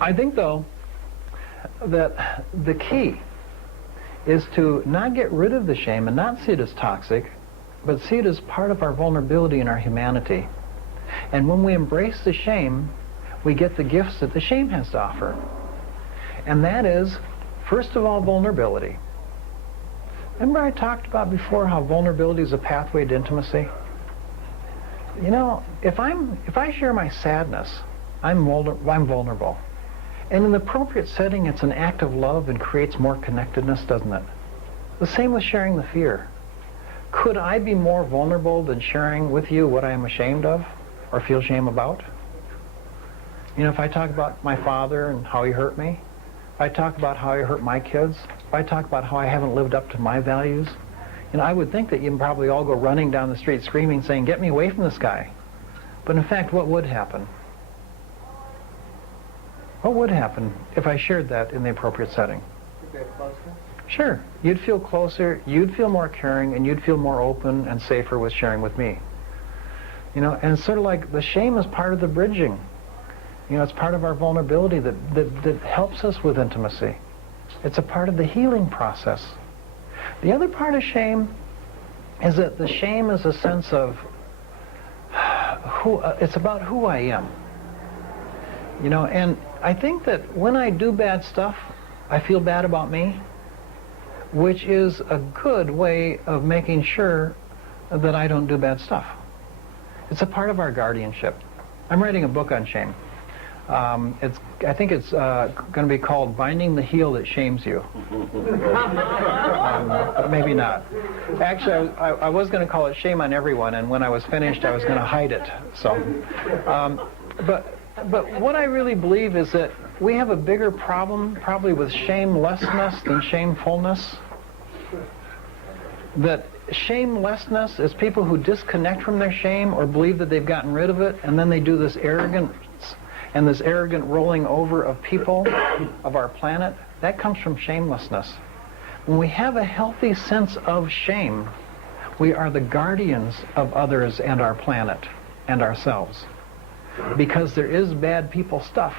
I think, though, that the key is to not get rid of the shame and not see it as toxic, but see it as part of our vulnerability and our humanity. And when we embrace the shame, we get the gifts that the shame has to offer. And that is, first of all, vulnerability. Remember I talked about before how vulnerability is a pathway to intimacy? You know, if I share my sadness, I'm vulnerable. And in the appropriate setting, it's an act of love and creates more connectedness, doesn't it? The same with sharing the fear. Could I be more vulnerable than sharing with you what I am ashamed of or feel shame about? You know, if I talk about my father and how he hurt me, if I talk about how I hurt my kids, if I talk about how I haven't lived up to my values, you know, I would think that you'd probably all go running down the street screaming, saying, "Get me away from this guy." But in fact, what would happen? What would happen if I shared that in the appropriate setting? You'd get closer? Sure. You'd feel closer, you'd feel more caring, and you'd feel more open and safer with sharing with me. You know, and it's sort of like the shame is part of the bridging. You know, it's part of our vulnerability that helps us with intimacy. It's a part of the healing process. The other part of shame is that the shame is a sense of it's about who I am. You know, and I think that when I do bad stuff, I feel bad about me, which is a good way of making sure that I don't do bad stuff. It's a part of our guardianship. I'm writing a book on shame. I think it's going to be called Binding the Heel That Shames You. Maybe not. Actually, I was going to call it Shame on Everyone, and when I was finished, I was going to hide it. So, but what I really believe is that we have a bigger problem probably with shamelessness than shamefulness. That shamelessness is people who disconnect from their shame or believe that they've gotten rid of it, and then they do this arrogance and this arrogant rolling over of people, of our planet. That comes from shamelessness. When we have a healthy sense of shame, we are the guardians of others and our planet and ourselves. Because there is bad people stuff.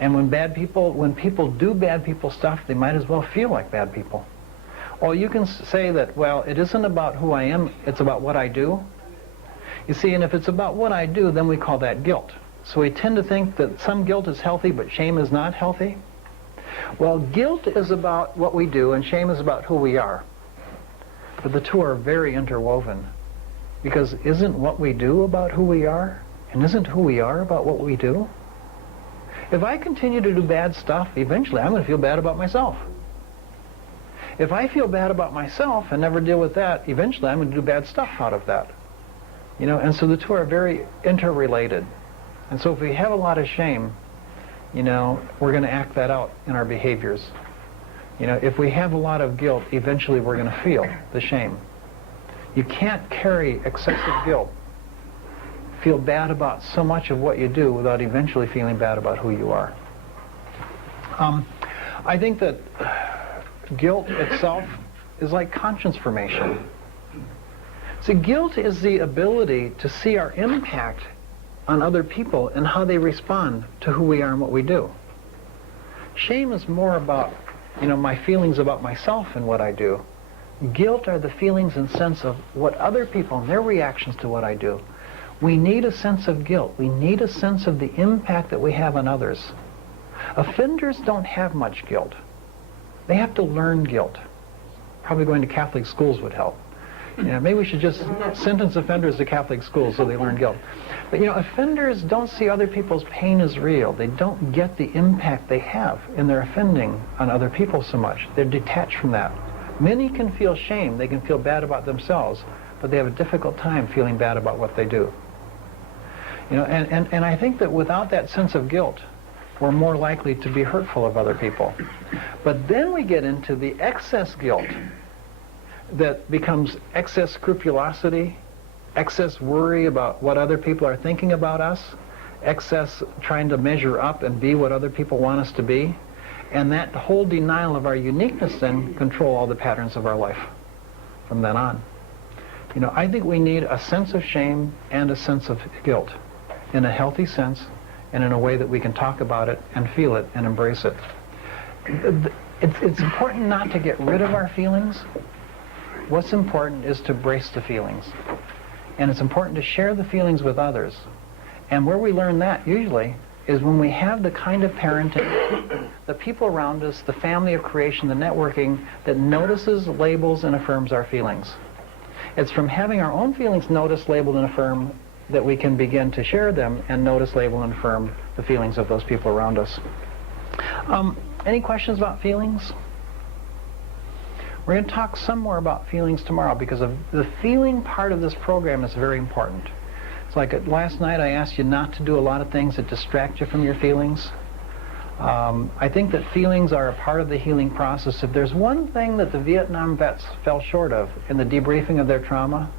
And when people do bad people stuff, they might as well feel like bad people. Or you can say that, well, it isn't about who I am, it's about what I do. You see, and if it's about what I do, then we call that guilt. So we tend to think that some guilt is healthy, but shame is not healthy. Well, guilt is about what we do, and shame is about who we are. But the two are very interwoven. Because isn't what we do about who we are? And isn't who we are about what we do? If I continue to do bad stuff, eventually I'm going to feel bad about myself. If I feel bad about myself and never deal with that, eventually I'm going to do bad stuff out of that. You know, and so the two are very interrelated. And so if we have a lot of shame, you know, we're going to act that out in our behaviors. You know, if we have a lot of guilt, eventually we're going to feel the shame. You can't carry excessive guilt, feel bad about so much of what you do without eventually feeling bad about who you are. I think that guilt itself is like conscience formation. See, guilt is the ability to see our impact on other people and how they respond to who we are and what we do. Shame is more about, you know, my feelings about myself and what I do. Guilt are the feelings and sense of what other people and their reactions to what I do. We need a sense of guilt. We need a sense of the impact that we have on others. Offenders don't have much guilt. They have to learn guilt. Probably going to Catholic schools would help. You know, maybe we should just sentence offenders to Catholic schools so they learn guilt. But you know, offenders don't see other people's pain as real. They don't get the impact they have in their offending on other people so much. They're detached from that. Many can feel shame. They can feel bad about themselves, but they have a difficult time feeling bad about what they do. You know, and I think that without that sense of guilt, we're more likely to be hurtful of other people. But then we get into the excess guilt that becomes excess scrupulosity, excess worry about what other people are thinking about us, excess trying to measure up and be what other people want us to be, and that whole denial of our uniqueness then control all the patterns of our life from then on. You know, I think we need a sense of shame and a sense of guilt in a healthy sense and in a way that we can talk about it and feel it and embrace it. It's important not to get rid of our feelings. What's important is to embrace the feelings. And it's important to share the feelings with others. And where we learn that, usually, is when we have the kind of parenting, the people around us, the family of creation, the networking, that notices, labels, and affirms our feelings. It's from having our own feelings noticed, labeled, and affirmed that we can begin to share them and notice, label, and affirm the feelings of those people around us. Any questions about feelings? We're going to talk some more about feelings tomorrow because of the feeling part of this program is very important. It's like last night I asked you not to do a lot of things that distract you from your feelings. I think that feelings are a part of the healing process. If there's one thing that the Vietnam vets fell short of in the debriefing of their trauma,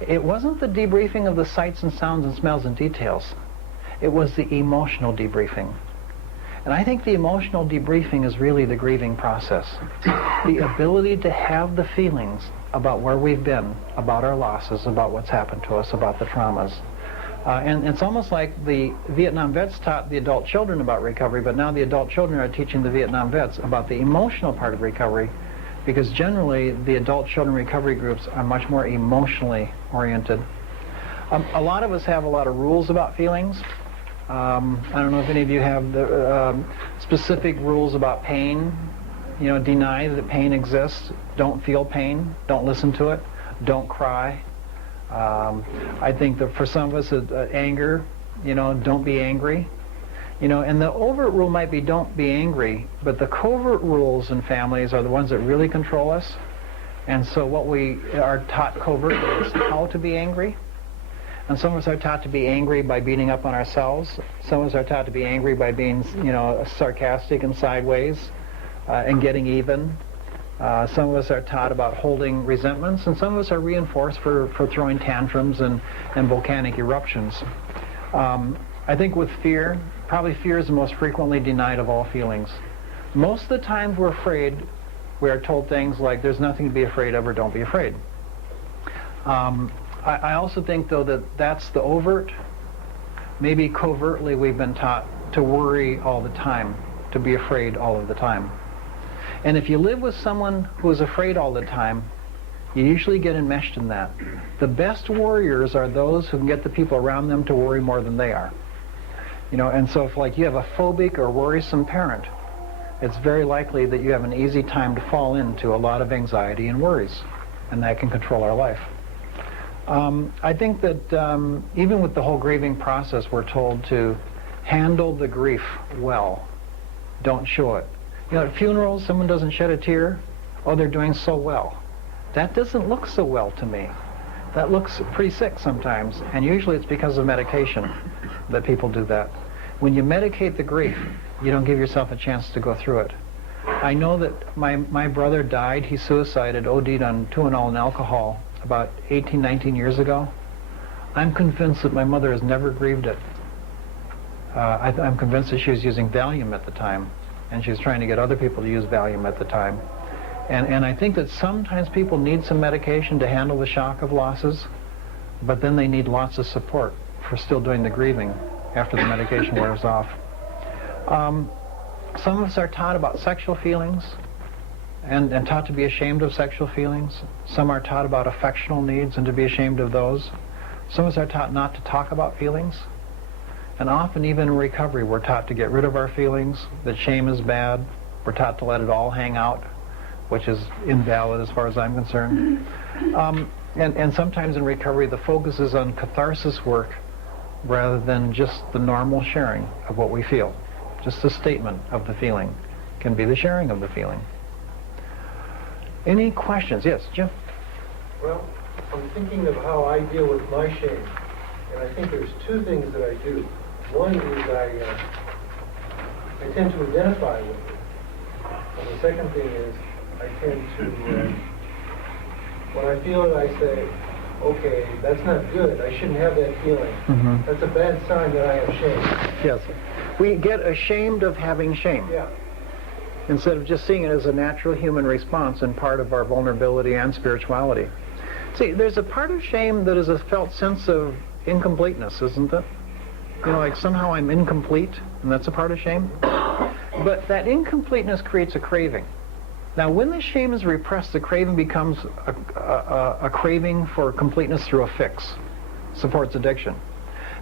it wasn't the debriefing of the sights and sounds and smells and details. It was the emotional debriefing. And I think the emotional debriefing is really the grieving process. The ability to have the feelings about where we've been, about our losses, about what's happened to us, about the traumas. And it's almost like the Vietnam vets taught the adult children about recovery, but now the adult children are teaching the Vietnam vets about the emotional part of recovery, because generally the adult children recovery groups are much more emotionally oriented. A lot of us have a lot of rules about feelings. I don't know if any of you have the specific rules about pain. You know, deny that pain exists. Don't feel pain. Don't listen to it. Don't cry. I think that for some of us, anger, you know, don't be angry. You know, and the overt rule might be don't be angry, but the covert rules in families are the ones that really control us. And so what we are taught covertly is how to be angry. And some of us are taught to be angry by beating up on ourselves. Some of us are taught to be angry by being, you know, sarcastic and sideways and getting even. Some of us are taught about holding resentments, and some of us are reinforced for throwing tantrums and volcanic eruptions. I think with fear, probably fear is the most frequently denied of all feelings. Most of the times we're afraid, we are told things like, there's nothing to be afraid of, or don't be afraid. I also think, though, that that's the overt. Maybe covertly we've been taught to worry all the time, to be afraid all of the time. And if you live with someone who is afraid all the time, you usually get enmeshed in that. The best warriors are those who can get the people around them to worry more than they are. You know, and so if like you have a phobic or worrisome parent, it's very likely that you have an easy time to fall into a lot of anxiety and worries, and that can control our life. I think that even with the whole grieving process, we're told to handle the grief well. Don't show it. You know, at funerals, someone doesn't shed a tear. Oh, they're doing so well. That doesn't look so well to me. That looks pretty sick sometimes, and usually it's because of medication that people do that. When you medicate the grief, you don't give yourself a chance to go through it. I know that my brother died. He suicided, OD'd on Tuinal and alcohol about 18, 19 years ago. I'm convinced that my mother has never grieved it. I'm convinced that she was using Valium at the time, and she was trying to get other people to use Valium at the time. And I think that sometimes people need some medication to handle the shock of losses, but then they need lots of support for still doing the grieving after the medication wears off. Some of us are taught about sexual feelings and taught to be ashamed of sexual feelings. Some are taught about affectional needs and to be ashamed of those. Some of us are taught not to talk about feelings. And often, even in recovery, we're taught to get rid of our feelings, that shame is bad. We're taught to let it all hang out, which is invalid as far as I'm concerned. And sometimes in recovery, the focus is on catharsis work rather than just the normal sharing of what we feel. Just the statement of the feeling can be the sharing of the feeling. Any questions? Yes, Jim? Well, I'm thinking of how I deal with my shame, and I think there's two things that I do. One is I tend to identify with it, and the second thing is I tend to, when I feel it, I say, okay, that's not good. I shouldn't have that feeling. Mm-hmm. That's a bad sign that I have shame. Yes. We get ashamed of having shame. Yeah. Instead of just seeing it as a natural human response and part of our vulnerability and spirituality. See, there's a part of shame that is a felt sense of incompleteness, isn't it? You know, like somehow I'm incomplete, and that's a part of shame. But that incompleteness creates a craving. Now, when the shame is repressed, the craving becomes a craving for completeness through a fix. Supports addiction.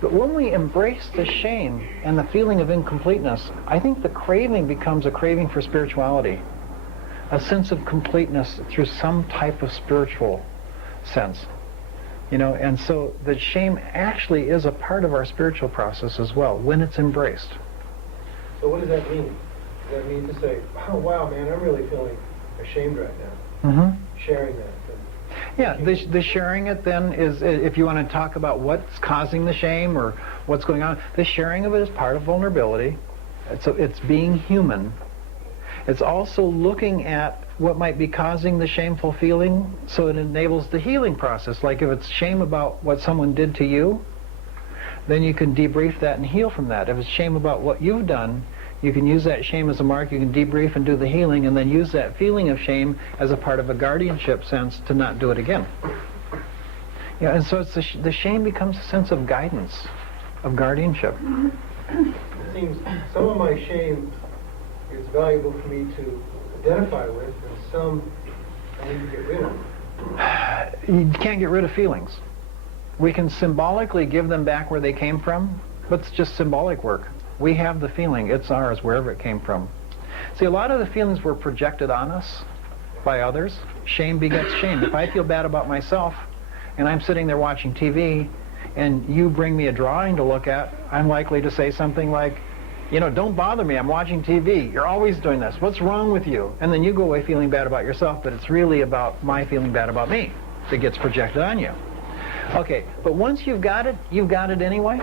But when we embrace the shame and the feeling of incompleteness, I think the craving becomes a craving for spirituality, a sense of completeness through some type of spiritual sense. You know, and so the shame actually is a part of our spiritual process as well, when it's embraced. So what does that mean? Does that mean to say, oh wow, man, I'm really feeling ashamed right now? Mm-hmm. Sharing that. Yeah, the sharing it then is, if you want to talk about what's causing the shame or what's going on, the sharing of it is part of vulnerability. It's being human. It's also looking at what might be causing the shameful feeling, so it enables the healing process. Like if it's shame about what someone did to you, then you can debrief that and heal from that. If it's shame about what you've done, you can use that shame as a mark, you can debrief and do the healing, and then use that feeling of shame as a part of a guardianship sense to not do it again. Yeah, and so it's the shame becomes a sense of guidance, of guardianship. It seems some of my shame is valuable for me to identify with, and some I need to get rid of. You can't get rid of feelings. We can symbolically give them back where they came from, but it's just symbolic work. We have the feeling, it's ours wherever it came from. See, a lot of the feelings were projected on us by others. Shame begets shame. If I feel bad about myself and I'm sitting there watching TV and you bring me a drawing to look at, I'm likely to say something like, you know, don't bother me, I'm watching TV. You're always doing this. What's wrong with you? And then you go away feeling bad about yourself, but it's really about my feeling bad about me that gets projected on you. Okay, but once you've got it anyway.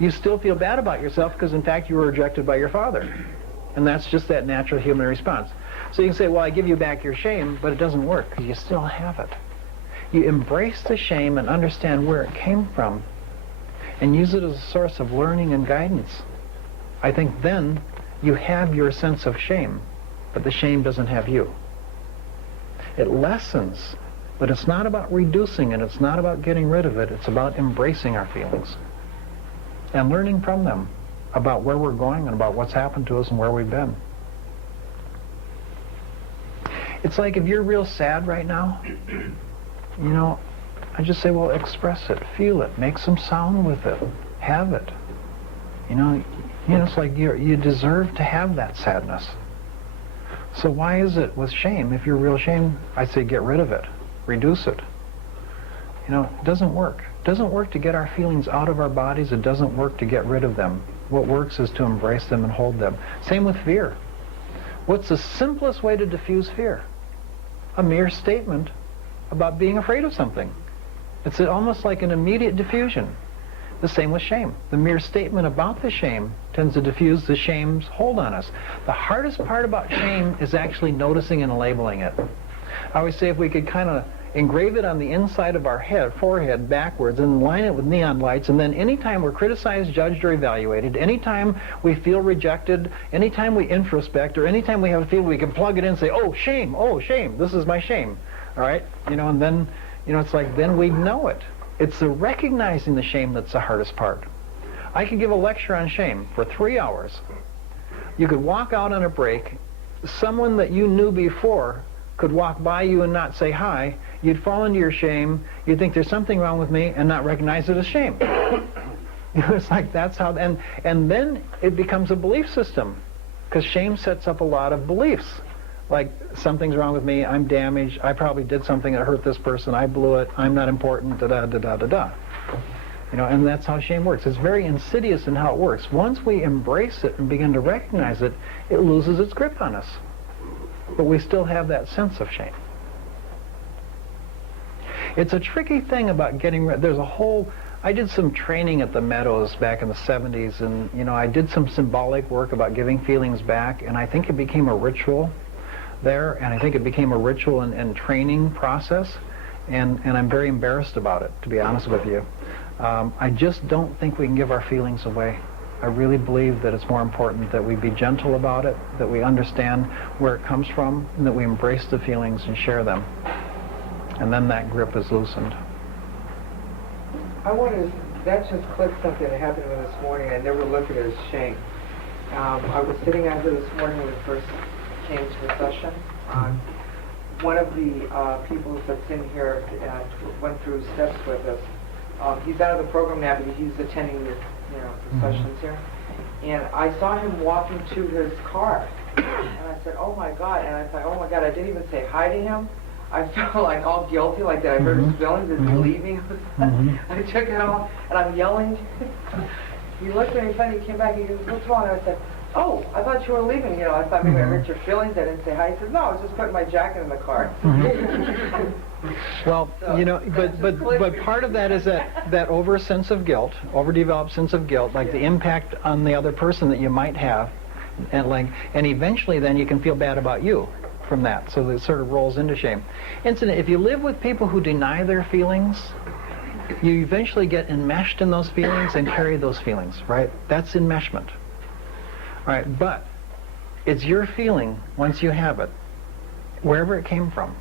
You still feel bad about yourself because, in fact, you were rejected by your father. And that's just that natural human response. So you can say, well, I give you back your shame, but it doesn't work because you still have it. You embrace the shame and understand where it came from and use it as a source of learning and guidance. I think then you have your sense of shame, but the shame doesn't have you. It lessens, but it's not about reducing it. It's not about getting rid of it. It's about embracing our feelings and learning from them about where we're going and about what's happened to us and where we've been. It's like if you're real sad right now, you know, I just say, well, express it, feel it, make some sound with it, have it. You know, it's like you deserve to have that sadness. So why is it with shame? If you're real shame, I say get rid of it, reduce it. You know, it doesn't work. It doesn't work to get our feelings out of our bodies. It doesn't work to get rid of them. What works is to embrace them and hold them. Same with fear. What's the simplest way to diffuse fear? A mere statement about being afraid of something. It's almost like an immediate diffusion. The same with shame. The mere statement about the shame tends to diffuse the shame's hold on us. The hardest part about shame is actually noticing and labeling it. I always say if we could kind of engrave it on the inside of our forehead backwards and line it with neon lights, and then anytime we're criticized, judged, or evaluated, anytime we feel rejected, anytime we introspect, or anytime we have a feeling, we can plug it in and say, oh, shame, this is my shame. All right? You know, and then, you know, it's like then we know it. It's the recognizing the shame that's the hardest part. I could give a lecture on shame for 3 hours. You could walk out on a break. Someone that you knew before could walk by you and not say hi. You'd fall into your shame. You'd think there's something wrong with me and not recognize it as shame. You know, it's like that's how, and then it becomes a belief system, because shame sets up a lot of beliefs. Like, something's wrong with me, I'm damaged, I probably did something that hurt this person, I blew it, I'm not important, da-da-da-da-da-da. You know, and that's how shame works. It's very insidious in how it works. Once we embrace it and begin to recognize it, it loses its grip on us. But we still have that sense of shame. It's a tricky thing about getting rid. There's a whole. I did some training at the Meadows back in the 70s, and you know, I did some symbolic work about giving feelings back, and I think it became a ritual there, and I think it became a ritual and training process, and I'm very embarrassed about it, to be honest with you. I just don't think we can give our feelings away. I really believe that it's more important that we be gentle about it, that we understand where it comes from, and that we embrace the feelings and share them. And then that grip is loosened. I want to that just clicked something that happened to me this morning. I never looked at it as shame. I was sitting out here this morning when we first came to the session. One of the people that's in here went through steps with us. He's out of the program now, but he's attending the sessions here. And I saw him walking to his car. And I said, oh my God. And I thought, oh my God, I didn't even say hi to him. I felt like all guilty, like that I hurt his feelings as he leaving. I took it off, and I'm yelling. He looked at me funny, he came back, he goes, what's wrong? And I said, oh, I thought you were leaving. I thought maybe I hurt your feelings. I didn't say hi. He said, no, I was just putting my jacket in the car. Well, so, but part of that is that over sense of guilt, overdeveloped sense of guilt, like the impact on the other person that you might have, and eventually then you can feel bad about you from that, so that it sort of rolls into shame. Incident, if you live with people who deny their feelings, you eventually get enmeshed in those feelings and carry those feelings, right? That's enmeshment. All right, but it's your feeling once you have it, wherever it came from.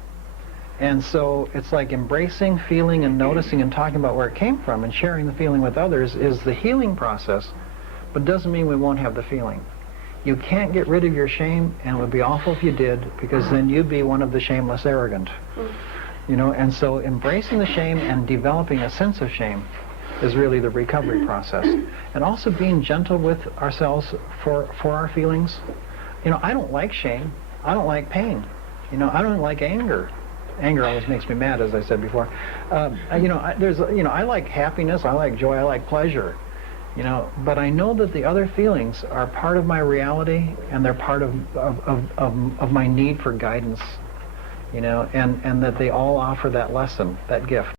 And so it's like embracing, feeling, and noticing and talking about where it came from and sharing the feeling with others is the healing process, but doesn't mean we won't have the feeling. You can't get rid of your shame, and it would be awful if you did, because then you'd be one of the shameless arrogant. And so embracing the shame and developing a sense of shame is really the recovery process. And also being gentle with ourselves for our feelings. I don't like shame. I don't like pain. I don't like anger. Anger always makes me mad, as I said before. I like happiness, I like joy, I like pleasure. But I know that the other feelings are part of my reality, and they're part of my need for guidance, and that they all offer that lesson, that gift.